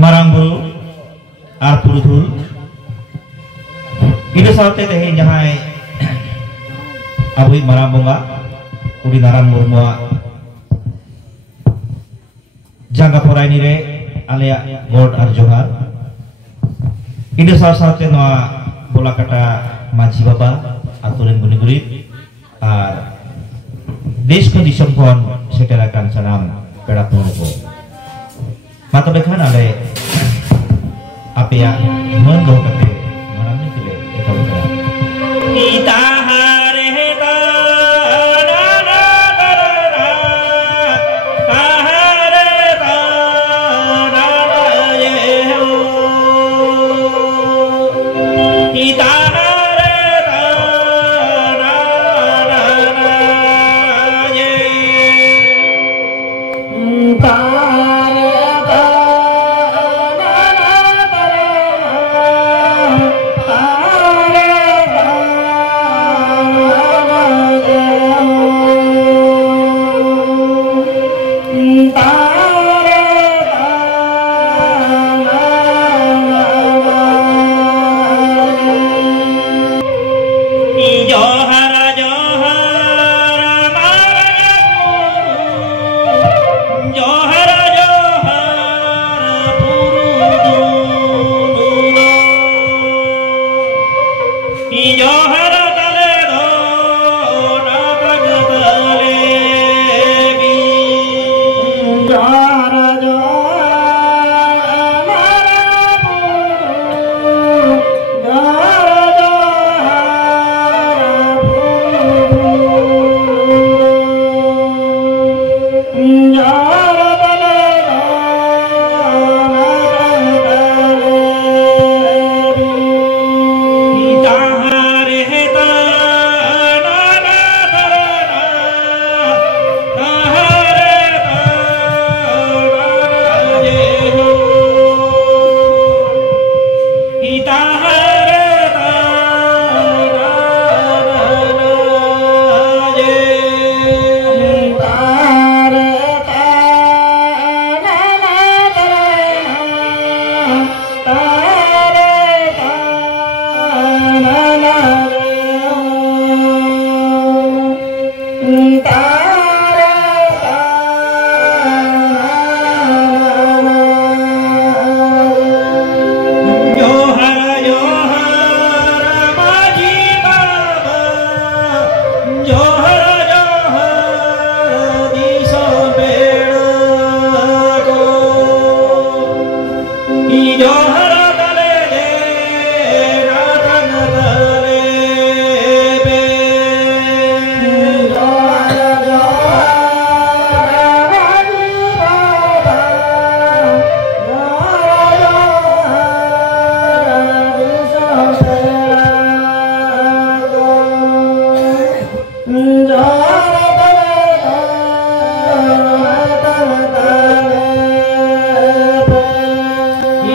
marang buru ar purudhul ina sawte tehe jahai abui marang bonga udi naran murmua jaga poraini re alea god ar johar ina sawte noa bola kata maji baba aturen guni gurip ar desh ko disam kon seterakan sanam peda purko mata bekhan ale apea mendo kate marang tile eta bekhan kita hare ta na na ta na hare ta na ye ho kita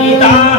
kita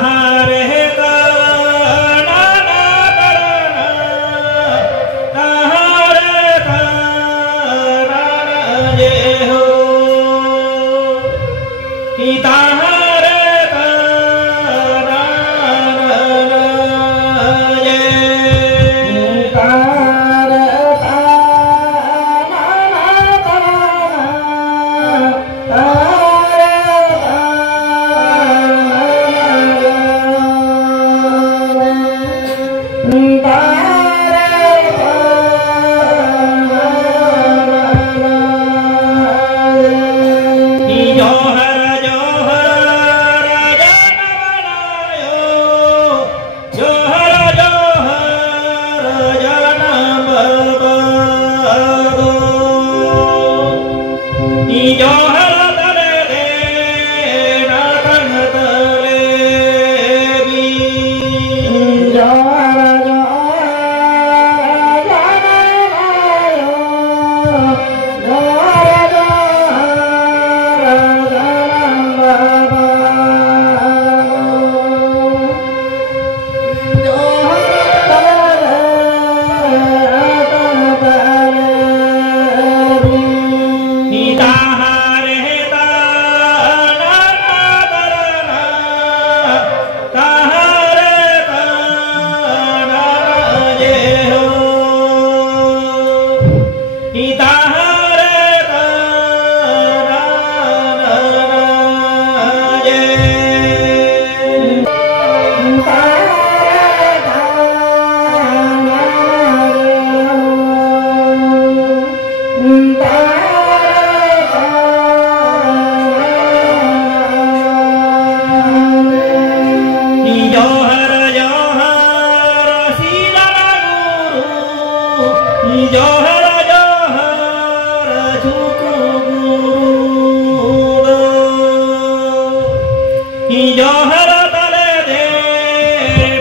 Johar tale de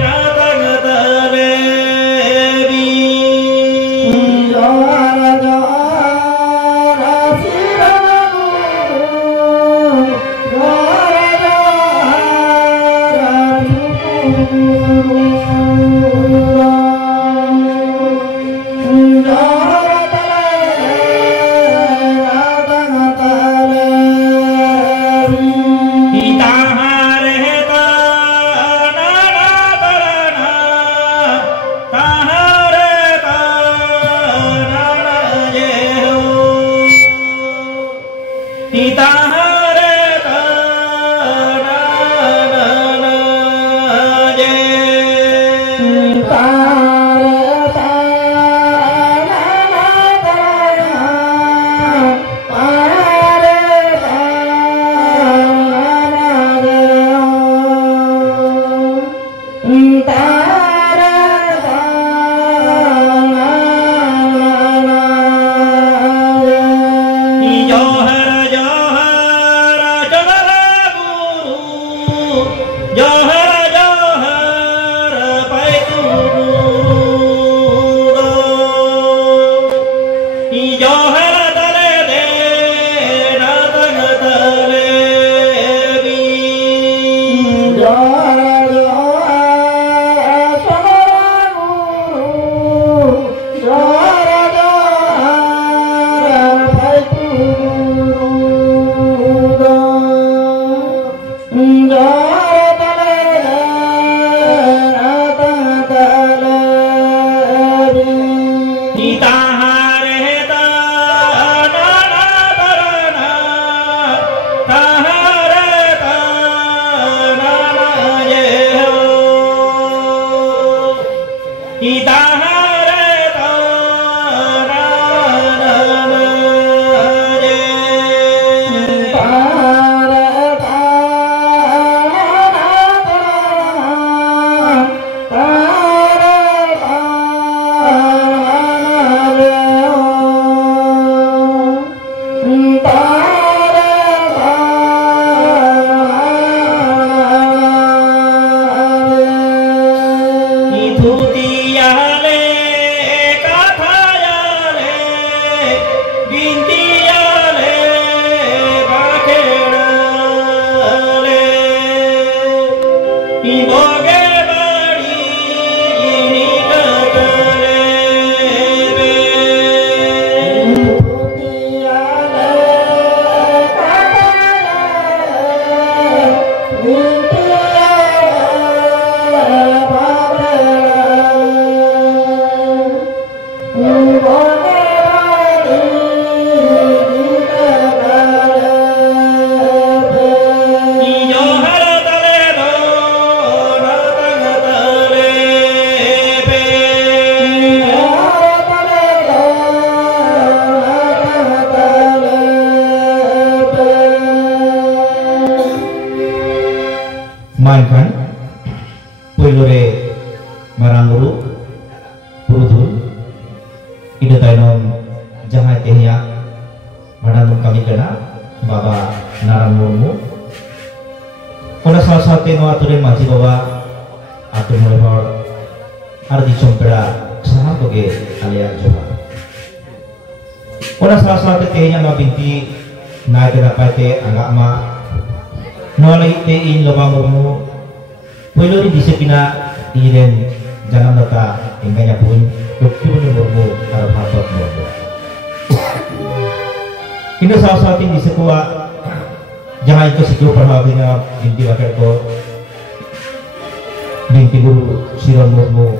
natang tale bi Johar Johar Siramu Johar Johar mainkan poilore maranguru purudul ida tainom jahai tehya madanu kami kena baba Naran Murmu ona salah satu noa tulen maji baba atur mulai hor ardi sompera saha toge alia joba ona salah satu tehya no binti na kena pate angak ma noa lagi te in loba Murmu poilori disipina iren jangan data ingkanya pun dokter Murmu harap hatot Murmu. Ini salah satu yang disekuat jangan itu sekiu perhabinya binti wakil ko binti guru Siron Murmu,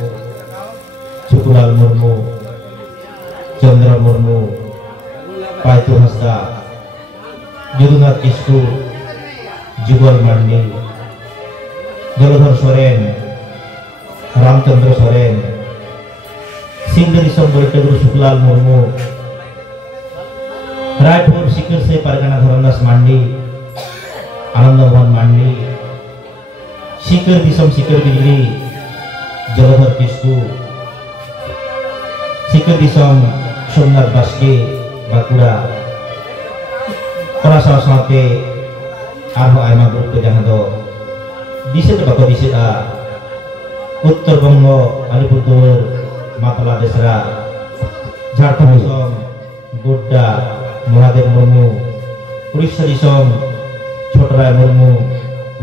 Sukulal Murmu, Chandra Murmu, Paitu Hasda, Jurunat Kisku, Jugal Mandi, Jalodhar Soren, Ramchandra Soren, Sindri Sombor Guru Sukulal Murmu, Raipur सिकर से परगना धरमदास मांडी आनंद मोहन मांडी सिकर दिसम सिकर बिजली जलधर किस्कू सिकर दिसम सोमनाथ बास्के बाकुड़ा साथे आरहो आयमा ग्रुप को जहां दो disit bako disit Uttar Bongo Alipurduar Matala Desra Jharkhand Disom Godda Mahadev Murmu Uड़ीसा Disom Chhotrai Murmu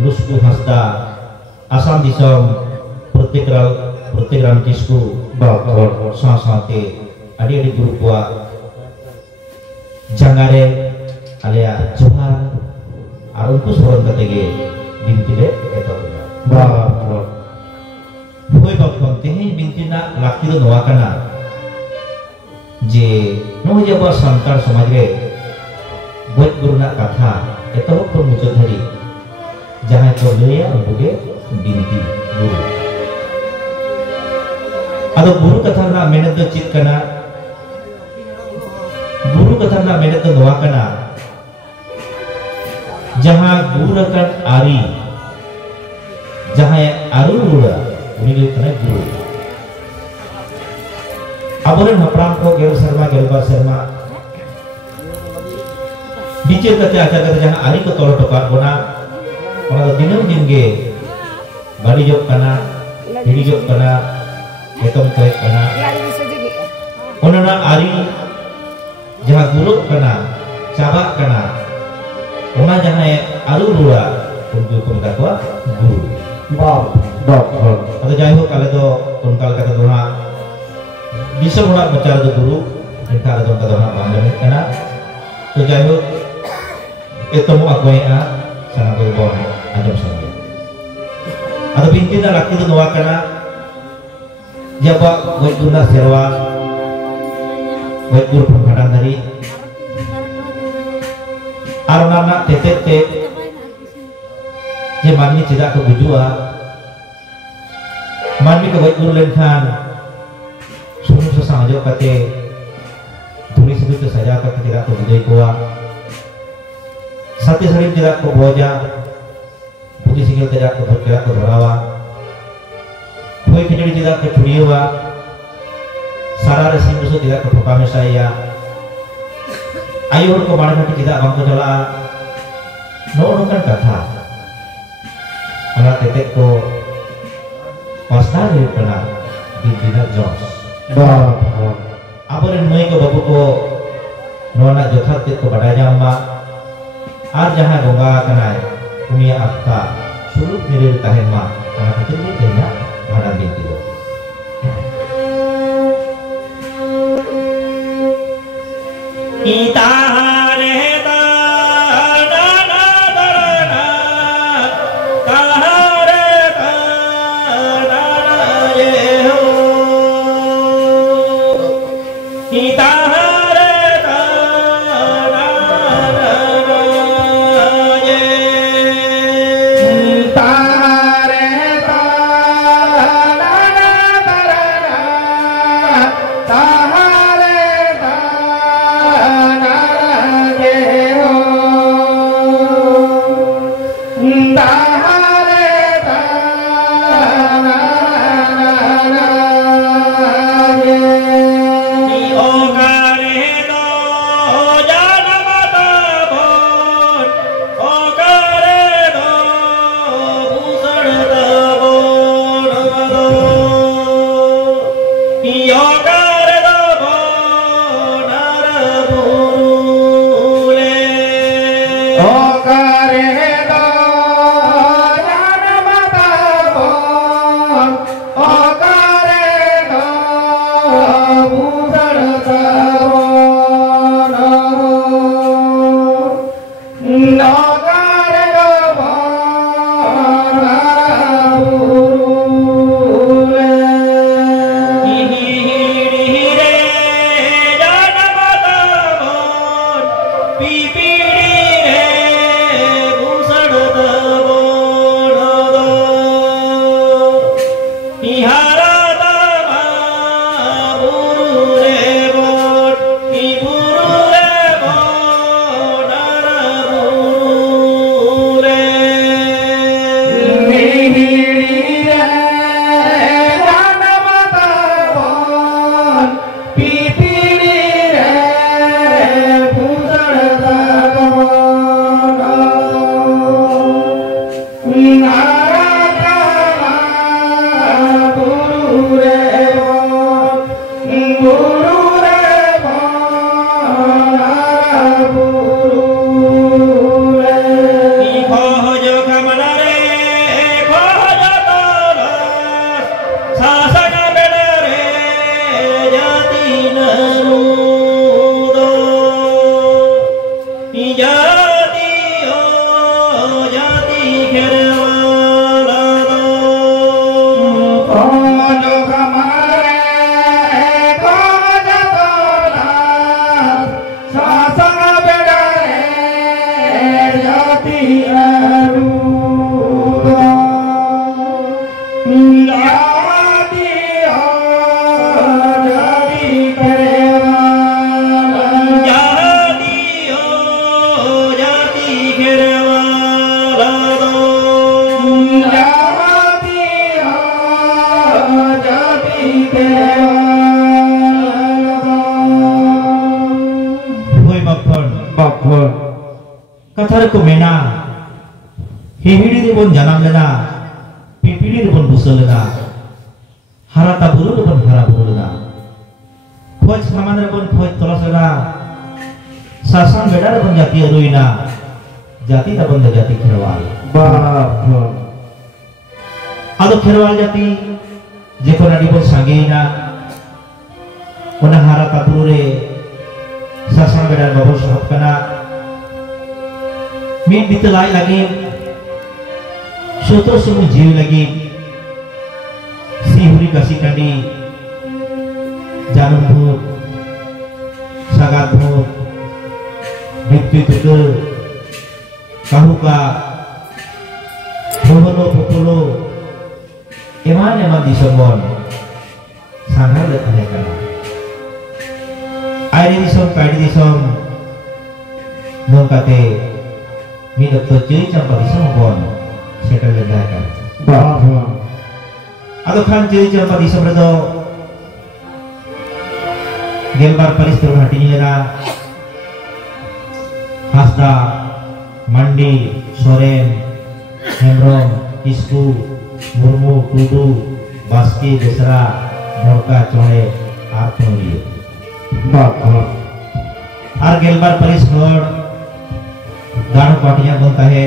Lusku Hasda Assam Disom Pratikram Kisku Sawate adi guru kuwa Jangare alia Johar ar unku soron katege binti de eto Boy bakon tehe binti na lakti do noa kana je no je ba santar samaj re boy guru na katha eto ko muchot hari jahan ko leya unkuge binti guru ado guru katha na menet do chit kana guru katha na menet do noa kana जहाँ गुरु रकन आरी जहाँ आरु गुरा उन्हीं के गुरु अब उन्हें हपराम को गेल शर्मा बिचेर करते आचार करते जहाँ आरी को तोड़ टोका बोना और दिनों दिन के बड़ी जोक करना हिड़ी जोक करना एकम कोई करना उन्हें आरी जहाँ गुरु करना चाबा करना Ona jahay aru rura untuk kumkar ko guru. Atau jahil kalau do kumkar kata doa bisa orang bicara do guru, entah ada kata doa bangga karena tu jahil itu mu aku ya sana ko bon ajam sana. Atau binti na laki do doa karena jaba buat guru serwa buat guru pengkadan dari Arnana tetete je manmi tidak kebujua manmi kebaik guru lenkhan sungguh sesang aja kate tulis itu saja kate tidak kebujai kuah sati sarim tidak keboja putih singgil tidak keberawa kue kejadi tidak kecuriwa sarara simbusu tidak kepukame saya ayo ko mana nanti tidak bangko jala no kan kata anak tetek ko pasal itu kena bintina jos apa yang mai ko babu ko no anak jothat tet ko badaya amma ar jahan gonga kanai punya akta suruh mirir tahen ma anak kecil ni kena badan binti do Ita Samare ko mena, hihiri di bon janam lena, pipili di bon busol lena, harata buru di bon hara buru lena, khoj samane di bon khoj tolos lena, sasan beda di bon jati aruina, jati di bon jati kherwal. Ado kherwal jati, jekona di bon sangeina, ona harata buru re, sasan beda di bon sahab kana. Min ditelai lagi, soto semua jiwa lagi, sihuri kasih kandi, janum bhut, sagat bhut, dipti tutul, kahuka, bhono populo, eman disomon, sangat letih kana. Air disom, kain disom, nongkate. Minat tujuh campak disom bon, sekali ledakan. Atau kan tujuh campak disom itu, gelbar paris terhati nyera, Hasda, Mandi, Soren, Hemrom, Kisku, Murmu, Kudu, Baski, Desra, Morka, Chone, Arthuri. Ar gelbar paris ngor. Ganu partinya बनता है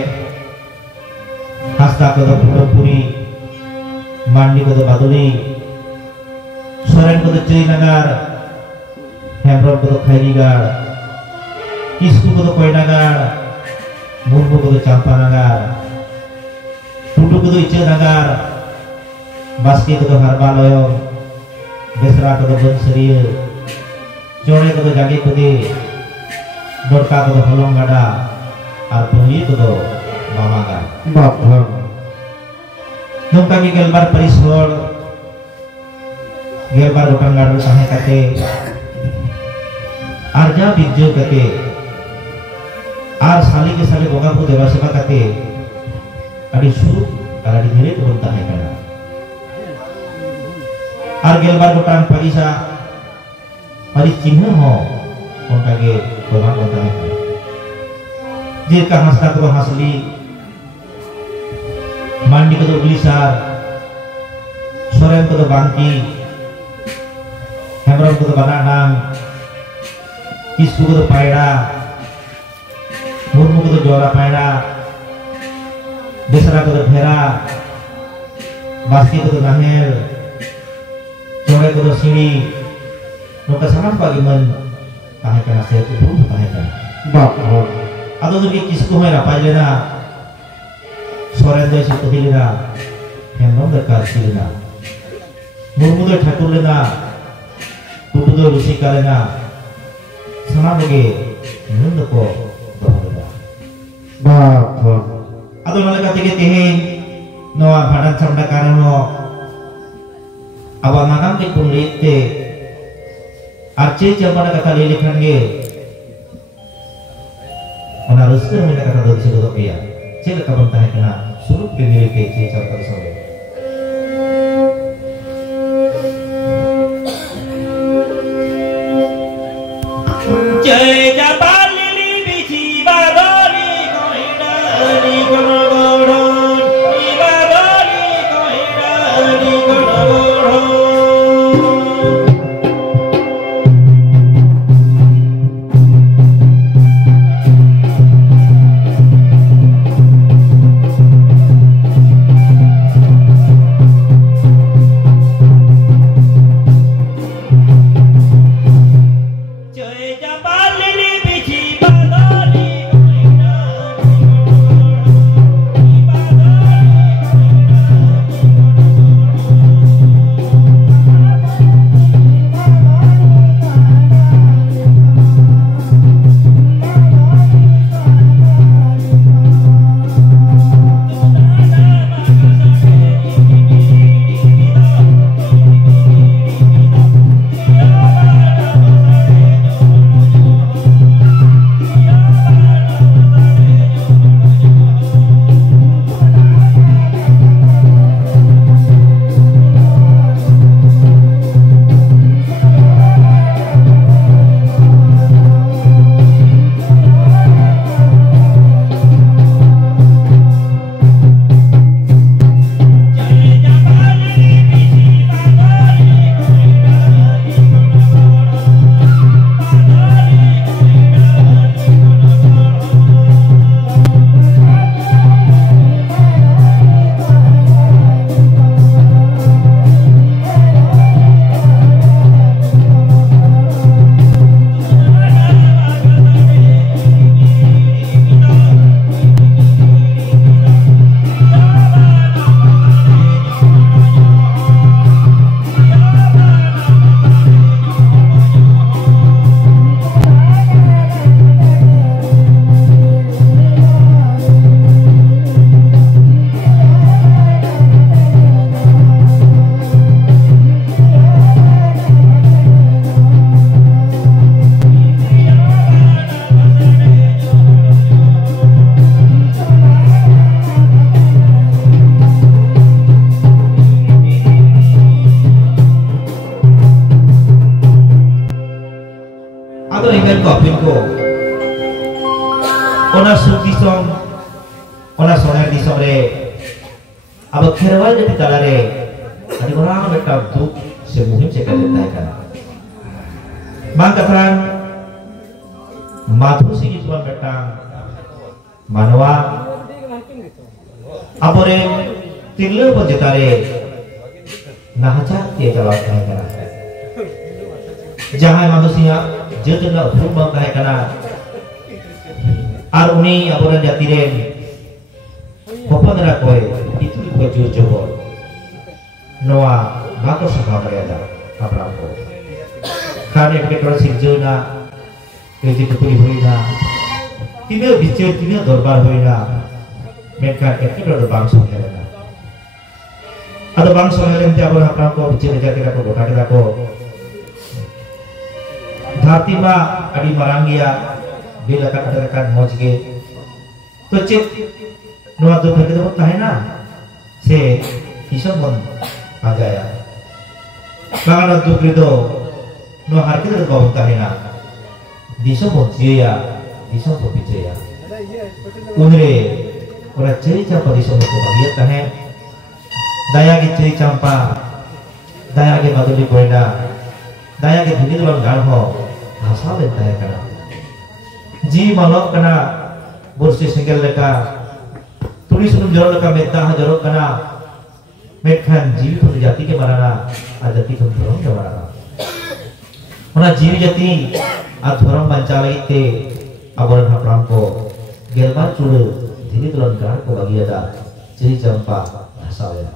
हस्ता को तो पुरी मांडी को तो बादुली सोरेन को तो चीनगर हेम्ब्रम को तो खैरीगर किस्कू को तो कोयनगर मुर्मू को तो चंपानगर टुटू को तो इच्चनगर बास्की को तो हरबालोयो बेसरा को तो बंसरिय चोड़े को तो जागे को दे डोरका को तो हलोंगड़ा আর পুঁজি তো মামাগা nungka ki gelbar parisor gelbar utan garu sahe kate arja bijjo kate ar sali ke sali boga bu deba seba kate adi suru adi dhire to bonta hai kana ar gelbar utan parisa paris chinna ho nungka ke boga bonta hai Jika hasta ko hasli mandi ko to ulisar soren ko to bangki hemrom ko to bananang kisku ko to paida murmu ko to jora paida desra ko to phera baski ko to nahel chore ko to siri noka saman pagiman tahe kana se to bu tahe kana atau tu kisku mai rapai lena soren doi situ hilena hemrom dekar silena murmu doi thakur lena kudu doi rusika lena sama bagi nundu ko dohorena atau nalika tege tehe noa bhadan samda karano awa magam ke punlite arce jamana kata lilikan ge Ona rusuh mereka kata dari situ ya, cila kapan tahan kena suruh pemilik kece contoh sore. Jaya jabal lili bici baroli koidani konogoron, ibaroli koidani konogoron. ko apil ko ona suki song ona sonar di sore अब खेरवाल जब तला रे अरे orang बेटा दुख से मुहिम से कर देता है kan मान कथान माधु से किसुan बेटा मानवा अब रे तिल्ले पर जतारे नाचा के जवाब है kan जहाँ माधु सिंह जतन अपरूप बंद है kan और उन्हीं अब orang जाति रे Papa nera koi itu koi jujur jobol, noa bagus sama mereka apa apa. Karena kita kalau sirjau na, kerja kepuli hui na, tidak bicara tidak dorbar hui na, mereka kita kalau bangsa mereka. Ada bangsa mereka yang apa apa bicara jadi kita kau kita kau. Dhati ma adi marangia bila katakan mojge, tu cip Noa tu kita buat tahu na, se kisah pun aja ya. Kalau tu kita noa hari kita buat tahu na, kisah pun cia, kisah pun cia. Unre orang ciri campa kisah itu bagian tahe, daya ke ciri campa, daya ke maduli koina, daya ke dunia dalam garho, hasa bentaya kana. Ji malok kana bursi single leka. Tulis sebelum jorok leka mentah jorok kena metkan jiwi pun jati ke mana ada ti pun jorok ke mana mana jiwi jati aturan bancala ite aboran hapram ko gelmar curu diri tulan kan ko bagi ada ciri campa asal ya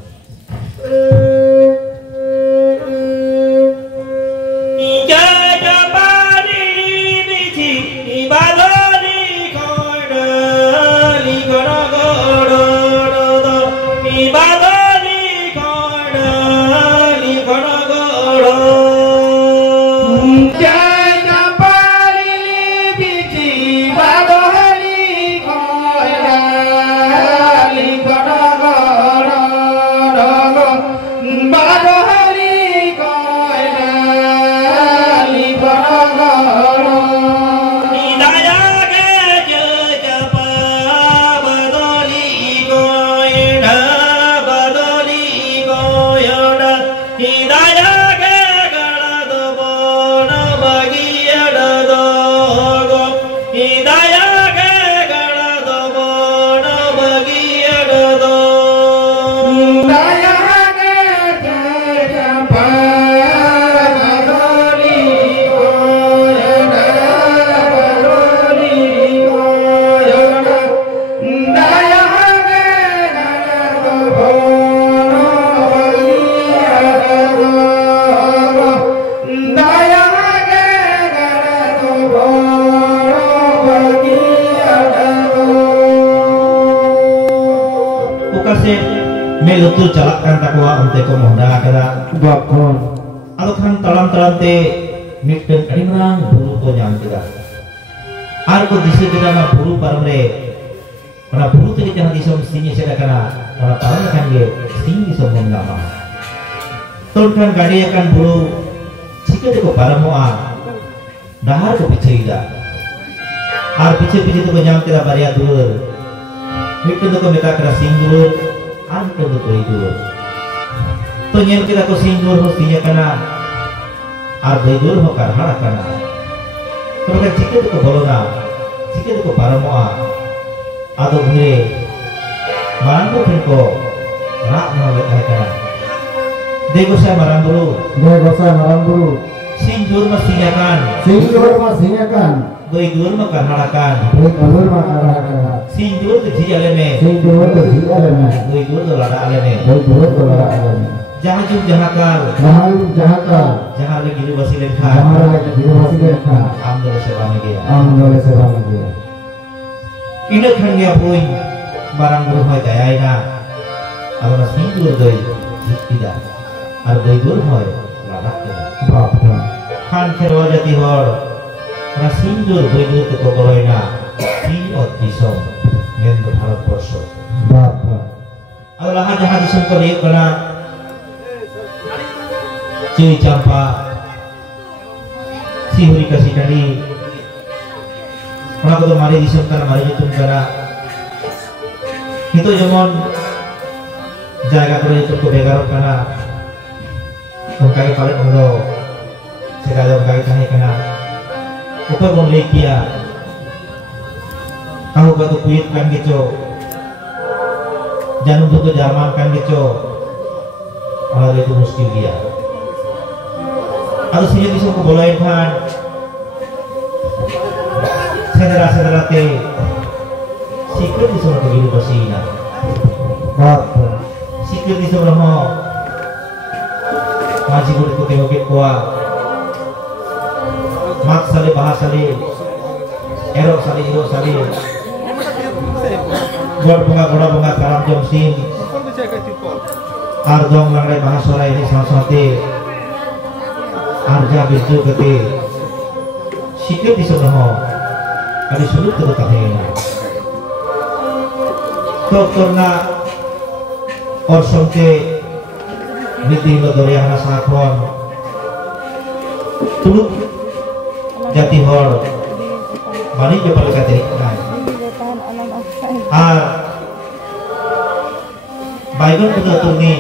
Melutu calakkan takwa ante ko mohda kada bakon alo kan talam te mikten karimang buru ko nyam kada ar ko dise kada na buru parme mana buru te jangan disom singi seda kana mana param kan ge singi somon nama ton kan gadi akan buru jika te ko paramoa dahar ko pichida ar piche to ko nyam kada baria dur mikten to ko meta kada singur Anto betul itu. Tonyel kita ko sindur mestinya kana arbedur hokar hara kana. Tapi kan jika itu bolona, jika itu paramoa, atau ini marangu pinko rak menolak kana. Dego saya maramburu. Sindur mestinya kan. Bedur makan harakan. Sindur tu ji aleme. Bedur tu lara aleme. Jangan jum jahakal. Jangan lagi di basi lekha. Amdol sebab dia. Ini kan dia pun barang berhoi daya ina. Agar sindur doi tidak. Ar bedur hoi lara kena. Kan kerwa jati hor. Sindur bedur tu koroina. Di otisom. Mendo Bharat Borsho. Adalah hanya disebut ini karena ciri campa si huri kasih tadi ona ko mari disum kana mari nyutum kana itu jemon jaga kore itu ko begar kana onka ke pale ondo segala onka ke tahe kana upar bon lekia kamu batu kuit kan gitu jangan butuh zaman kan gitu kalau itu muskil dia atau sini bisa aku boleh kan saudara-saudara te sikir di sana begitu bersihnya sikir di sana mau masih boleh ikut tengok kuah mak sali bahas sali erok sali gor bunga karam jom sim arjong langrai bahas sore ini sama-sama arja bisu kete sikir di sana mau ada sulit tu kahena doktorna orang te miti lo dorian rasa kon tulut jati hor mari jepal kate Baygon kita turni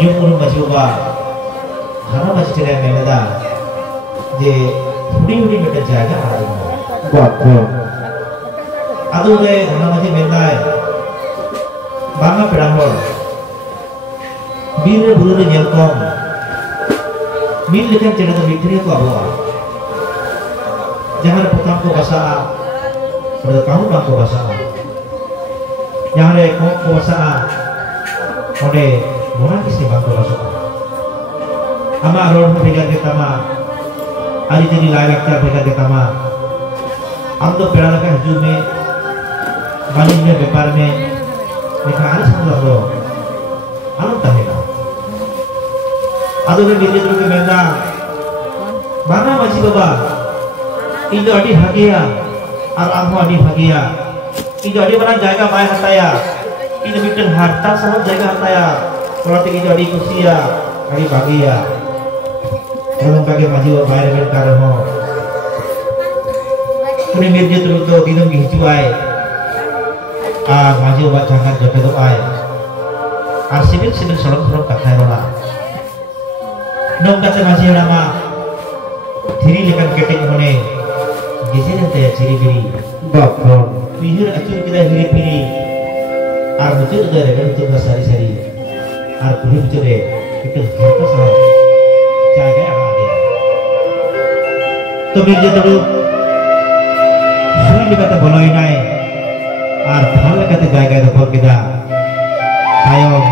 nyumun masih ubah karena masih cerita memeda je hudi mereka jaga hari aduh deh karena masih mentai bangga pedangor bir bulu deh nyelkom min lekan cerita victory ko abawa jangan putam ko basa pada kamu bang ko basa jangan deh ko basa ode bukan isi bang ko basa ama aror bega kita mah hari ini layak kita bega kita mah हम तो पेड़ा का हजूम में bowling में व्यापार में लेकिन आने समझ लो आनंद तहेगा आदों के मिलने जुलने के मेंदा बाना मची बाबा इधर अड़ी भागिया और आंखों अड़ी भागिया इधर अड़ी बना जाएगा बाय हताया इधर बिटन हारता सब जाएगा हताया थोड़ा तक इधर अड़ी कुसिया अड़ी भागिया orang kage maju bayar ben karo kuni mirje terus to dinam gi hijuai maju ba jangan jope do ai sibit sorong kathai rola nong kate masih nama dhiri lekan keting mone gisire te ciri biri bakro pihir acur kita hiri piri muncul dari kan itu sari-sari kulit cure itu harta sama jaga yang ada to mirje terus suri kata boloi nai bhal kata jaga doko kita tayong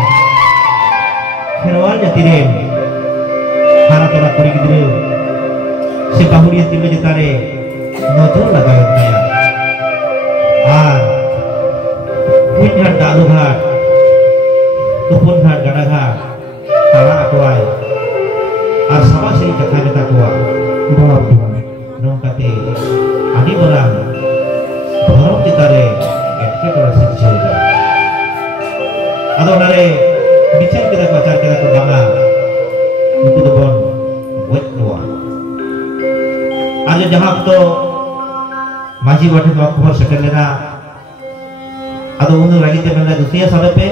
kherwal jati ren hara tora kuri gidre se bahuriya tilo jetare nojor lagayon kaya puin ghat dalu ghat tupun ghat gada ghat tara akuai sama seri katha meta kuwa nong kate adi barang dhorong jetare etke kora sikchilga ado nare bicar kita ko acar kita ko banga nuku dobon wet noa aja jahab to maji bate no khobor setel lena ado unu lagi te mena dusia sabe pe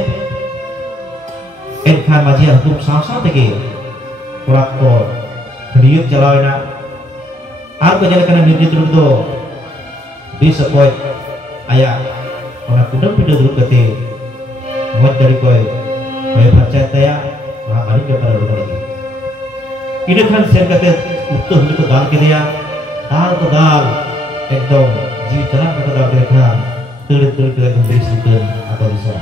enkhan maji hatum sa tege korak ko riyuk jalawena ar ko jala kana nirjit ruk do bisa koy aya ona kudam pido dulu kate muat dari koy percaya taya वहाँ बड़ी के पर लगी इन्हें Khan same करते उत्तर हुई तो दाल के दिया दाल एकदम जीव तरह का दाल के खान तर के गंभीर सिकन apa bisa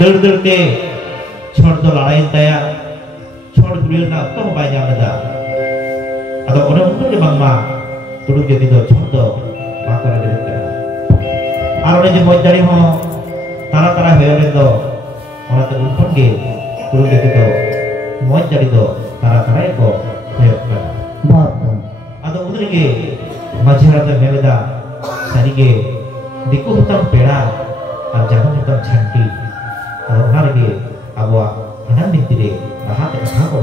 दर ते छोड़ तो लड़ाई तया छोड़ गुलिल ना तो banyak ada atau orang mungkin di bangma turun jadi do छोड़ तो makan ada dekat orang yang mau cari mau tara hewan itu orang terlupa ke turun gitu tuh mau cari tuh tara itu hewan atau udah ke masyarakat mereka sari ke diku hutan pera jangan hutan cantik kalau hari ke awak anak binti deh bahat ke apa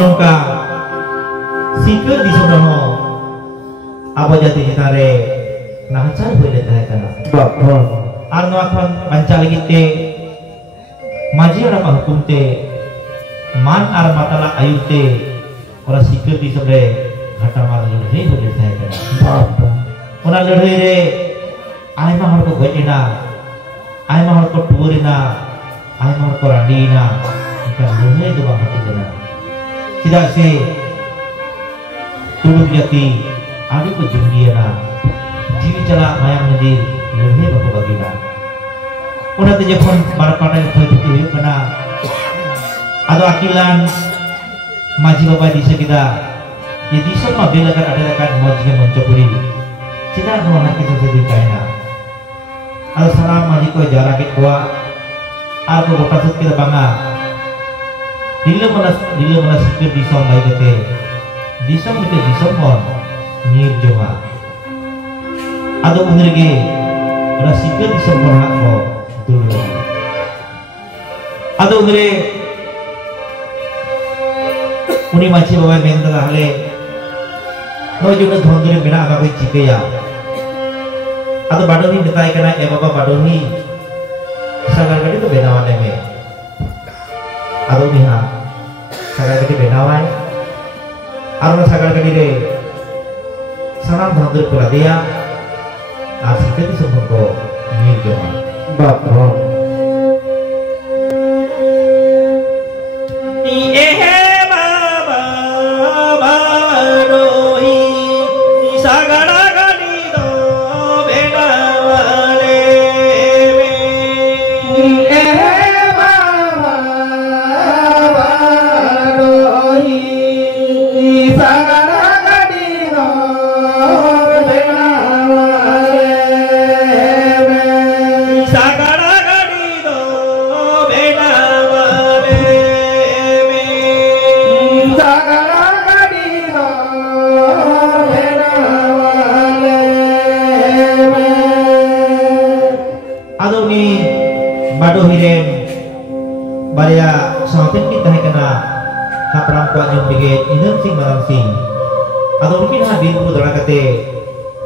nongka sikir di sebelah abo jati jinare nahcar boleh tahan kana arno akan pancali kita maji orang hukum te man ar matala ayu te orang sikir di sebelah घाटा मार लड़े बोले थे करा ओना लड़े रे आयमा हर को गजेना आयमा हर को टूरेना आयमा हर को राडीना इनका लड़े तो बाहर देना सीधा से तुलुक जाति आदि को जुंगियाना जीवी चला मायाम नदी लड़े बाको बगीना ओना ते जखन बारपाटा खोय फुटी हुई कना आदो अकिलान माजी बाबा दिसे kita jadi semua bila kan ada kan wajib mencuri tidak mau kita jadi kaina al salam mari ko jarak ko al ko pasut kita banga dile mana sikir di som baik kete di som mon nir joma ado unrige ora sikir di som mon ko dulu ado unre uni machi bawa mendra hale no juga dhondre bina aga koi chike ya ado badohi betai kana e baba badohi sagar gadi to benawane me ado miha sagar gadi benawai aro sagar gadi re salam dhondre pura dia asike ti sambho ni joma baba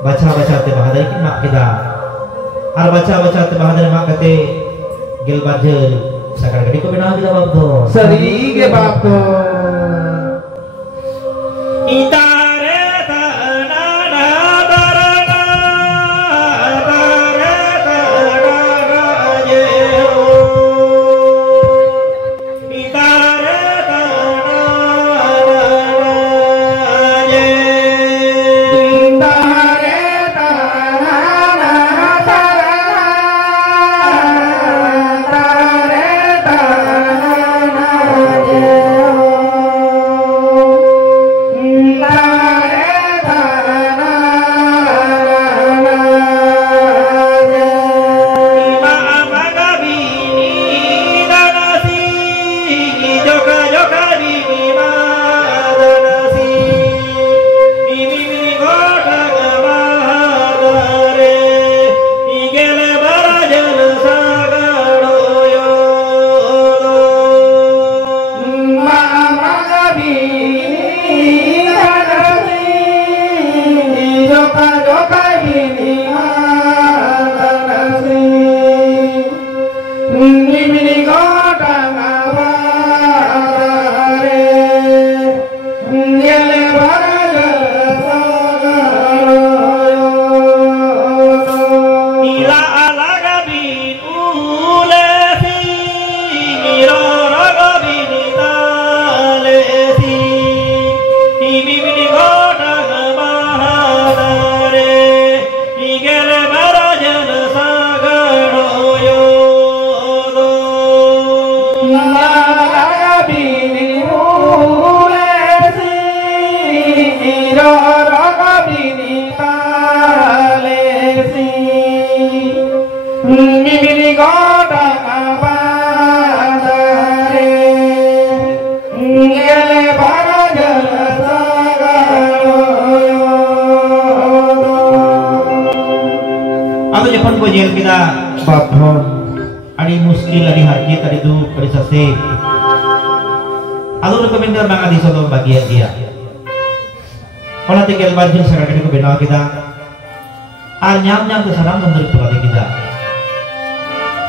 baca-baca te bahadar ki mak kita ar baca-baca te bahadar mak kate gel bajer sakar gadi ko bina kita bab do sari ge bab do itare tana na darana tare tana ye o itare tana ye kita babon, adi muskil, adi harjit, adi duk, adi sasib. Ado rekomendar mga di soto bagian dia. Ona tinggal baju sekarang ini benaw kita. Nyam tu sarang menurut pelatih kita.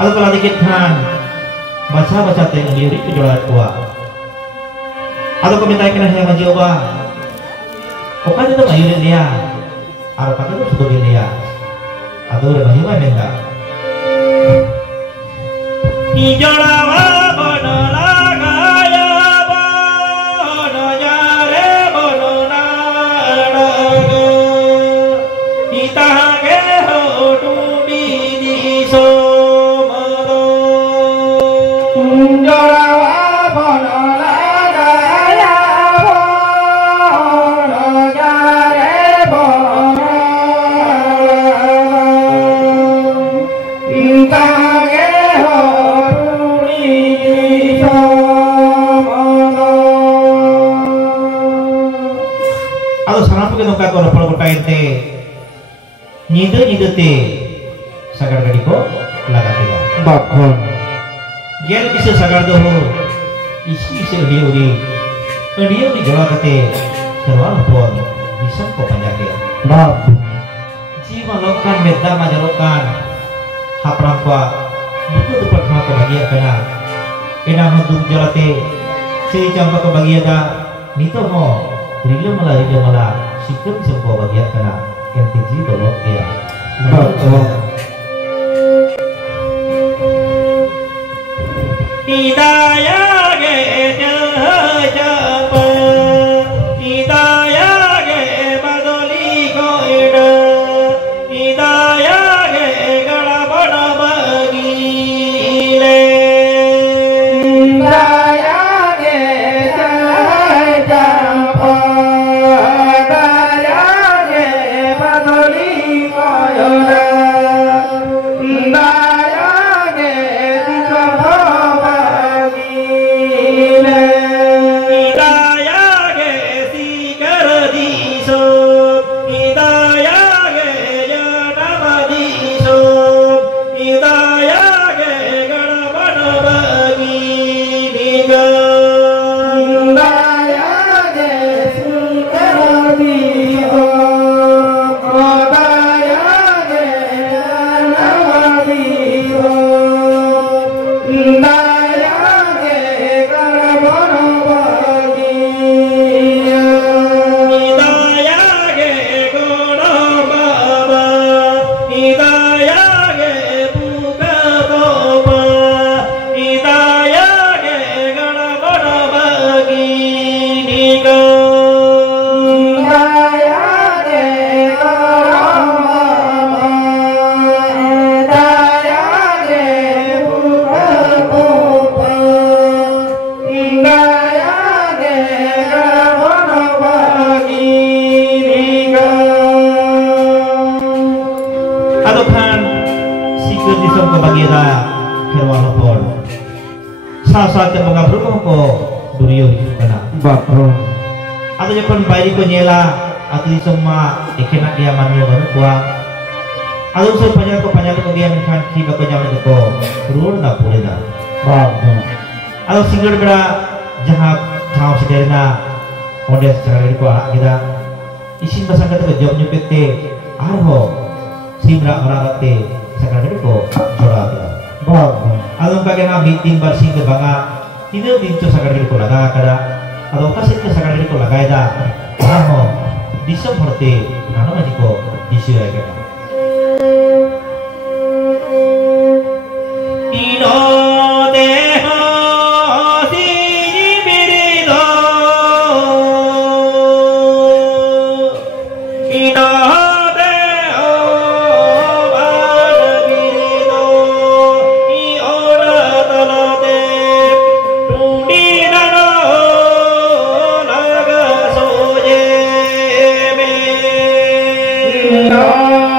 Ado pelatih kita baca teng liuri kejuaraan kuah. Ado komentar kena yang mencoba. Okan itu mayurin dia. Ado kata itu sudah dia. Ado udah mahima enggak. Ijorawa bonola gaya bono jare bono naraga itage hodu bidi somaro Ijorawa bonola gaya bono jare bono itage nungka ko rapol berkain te nyide te sagar gadi ko laga tega bakon gel bisa sagar doho isi uri jawa kate terwal pon bisa ko panjake bab jiwa lokan medda majalokan hapram kwa buku tepat ko bagia kana ena hodum jalate si campa ko bagia da nito mo rilo mala sikap sebuah bagian kena NTG tolong ya. Hidayah ge japa, hidayah ge badoli koida, hidayah ge gara bana bagile. Hidayah ge japa. Saat mengabruk ko duriyo kana bakon atau jepun bayi ko nyela atau di semua ikena dia manyo baru kuah atau so panjang ko dia menkan ki ba ko nyaman ko rul na pule na bakon atau singgir bera jahat thau sederna model secara ko kita isin basang kata job nyupete arho simra orangate sekarang ko jora bakon alung kagena biting bersih ke banga tidak bintu sakar diri ko laga kada atau kasih ke sakar diri ko laga ida amo disem horte nano aji ko disu ya kada ino deho si birido ino No.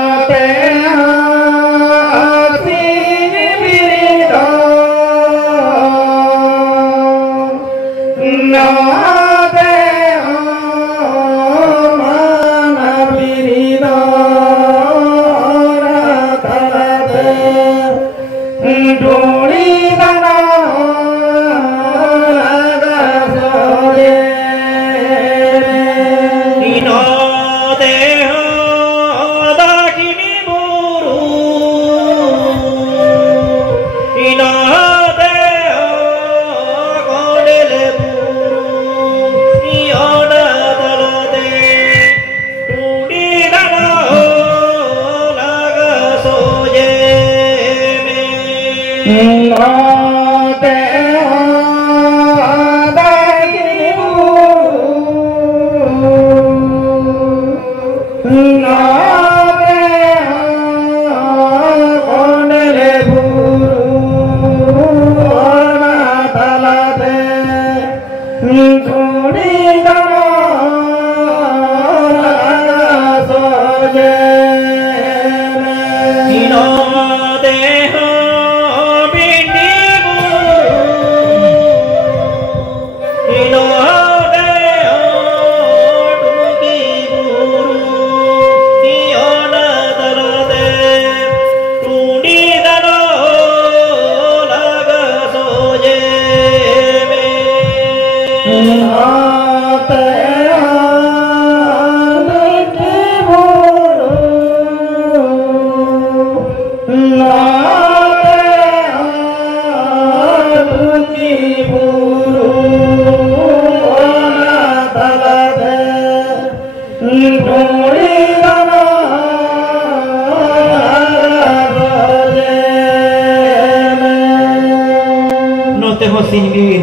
note ho singbir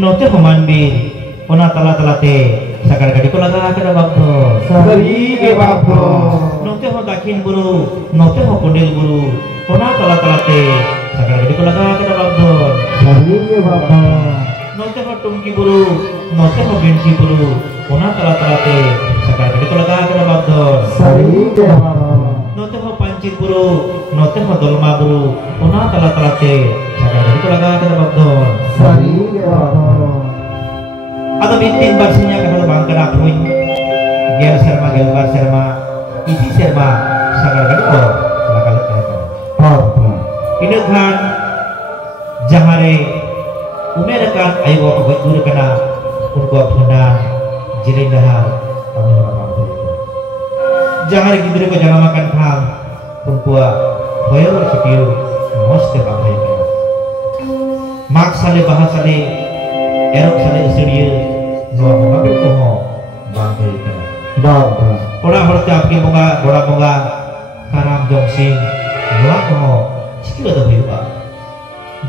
note ho manbir ona tala-talate sakar gadi ko laga kada babdo Sari ke babdo note ho dakin buru note ho kondil buru ona tala-talate sakar gadi ko laga kada babdo Sari ke babdo note ho tungki buru note ho benci buru ona tala-talate sakar gadi ko laga kada babdo Sari ke babdo note ho pancit buru note ho dolma buru ona tala-talate sakar gadi ko laga kada babdo Sari ke babdo atau bintin barsinya kalau bangkar akuin gel serma isi serma sakar gadi ko laga kada babdo ini kan jahare umerakan ayo ko guru kana unko phuna jirin dahar kami orang jahare gidre ko janamakan kham unko hoyor sikiu moste bagai kana mak sale bahasale erok sale studio no babu ko ho bagai kana babdo ora horte apki bonga bora bonga karam jongsing no ko ho sikilo do hoiba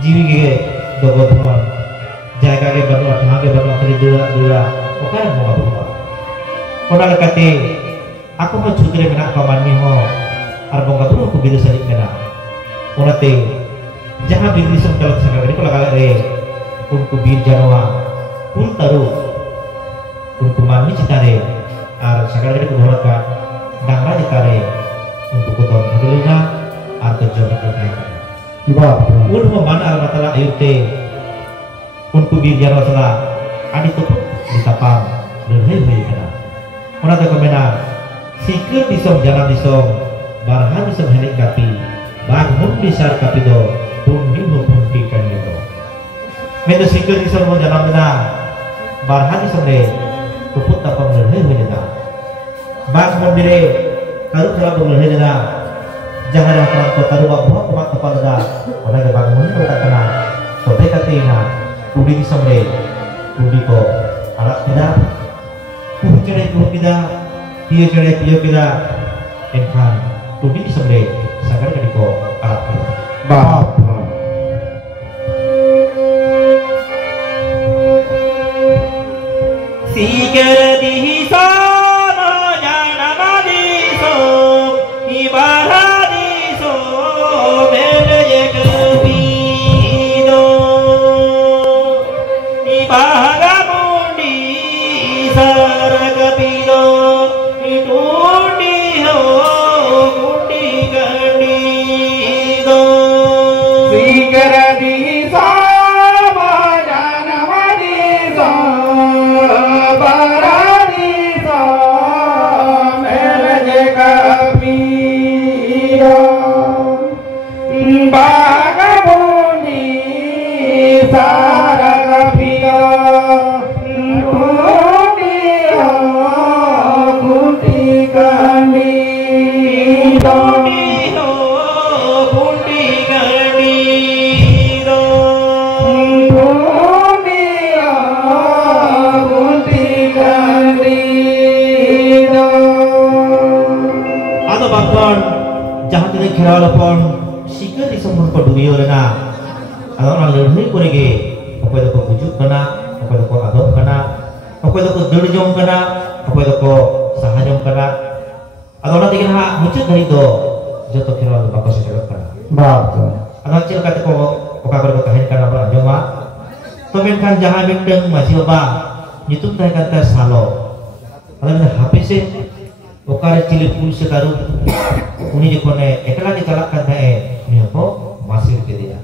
jiwi ge dogo tuman jaga ge banu atha ge banu kali dura okare bonga bonga ona lekate aku mau judre menak pamanni ho ar bonga buru ku bidu salik mena onate jaha bidu som kalak sakar ko lagala re unku bir janwa kun taru unku manni citare ar sakar ko bholaka dangra citare untuk kuton hadulina ar kejon ko babdo un ho man al matala ayute unku bir janwa sala adi tu ditapang leuhei hei kana ona ta kamena sikeur disom jalan disom barhan disom helik kapi bag mun disar kapi do pundi ho pundi kan gitu mena sikeur disom mo jalan mena barhan disom de kuput tapang leuhei hei na bag mun dire karu kala bong leuhei na jangan orang ko taru ba buah kumat kapal da ona ge bag mun ko takana to be katina pundi disom de pundi ko alat tidak puhu cere piyo kida enkan tudi disemre sagar kadiko alat kada babdo sikar dihisono janama diso ibara diso bele je kebido ibaga mundi saragabido itundi ho mundi gandido Sikara di sama janama di sabara di melje kabiro bagamundi sara kabiro kunti kandido jahat ini kira lapon sikar di sumur peduli orangna atau orang lelaki kurege apa itu kau pujuk kena apa itu kau adop kena apa itu kau derjong kena apa itu kau sahajong kena atau orang tinggal hak muncul dari itu jatuh kira lalu bakal sikar kena babdo atau cil kata kau oka berkatahin kena apa joma tapi kan jangan bintang masih apa YouTube teh kata salo kalau habis sih okare cilik pulsa karu uni jekone ekala dikalakkan tae ni apa masih ke dia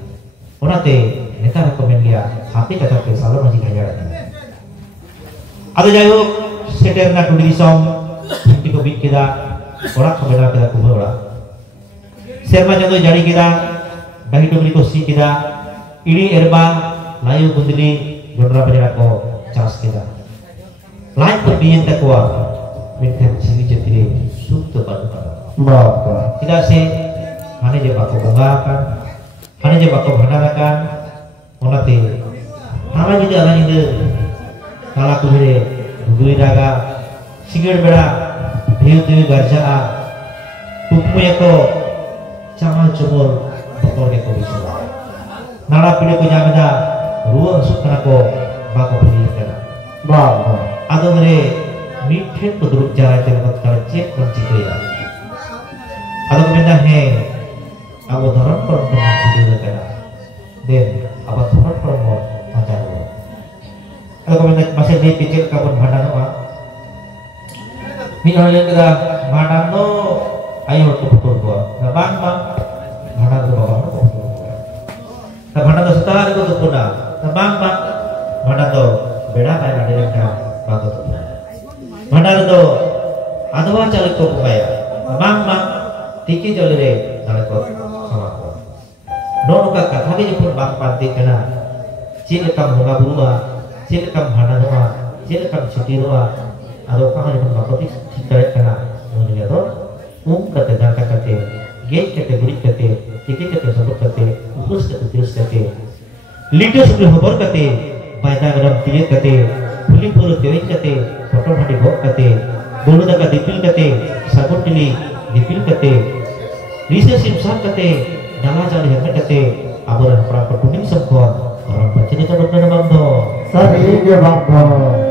onate neta rekomend dia HP kata ke salo masih kaya ada jayo seterna tudi disom ti ko bit kita ora khabara kita kubur ora serma jodo jari kita dahi to ko si kita ini erba layu kundili gondra pajara ko cas kita lain perbiyen takwa minta sini jadi sukto pada babdo tidak sih mana je bako bonggakan mana je bako bhandarakan onate nama jadi ala inde kala kuhire dugui daga singgir beda hiu garja tukmu eko camal cumur bokor eko biswa nara pide ko jameda ruang hasu kana ko bako pilih kana Bapak. ado mere mithen ko duruk jarai te kat kar cek mencik ya ado kemenda he abo dharan par mencik kana den abo dharan par mo pacar ado kemenda masih di pikir kabun bhadan ma min halen kada bhadan no ayo to putur ko na bang bhadan ko baba ko na bhadan do setar ko to na bang bhadan do beda kaya ada yang kau bagus tu. Mana tu adwa calik tu kaya, bang tiki jalure calik tu sama tu. Nono kakak kami ni pun bang panti kena. Cile kam bunga bunga, cile kam hana bunga, cile kam cuti bunga. Ado kami ni pun bang panti cile kena. Nono dia tu kata jangka kata, gate kata burik kata, tiki kata sebut kata, upus kata terus kata. Leader sebelum hobor kata. Baita gadam tilit kate, puli puru tilit kate, foto hati gok kate, bulu daga dipil kate, sabut tili dipil kate, riset simsam kate, dala jali hebat kate, aburan perang pertuning sebkon, orang baca itu dokter bangdo. Sari dia Bapak.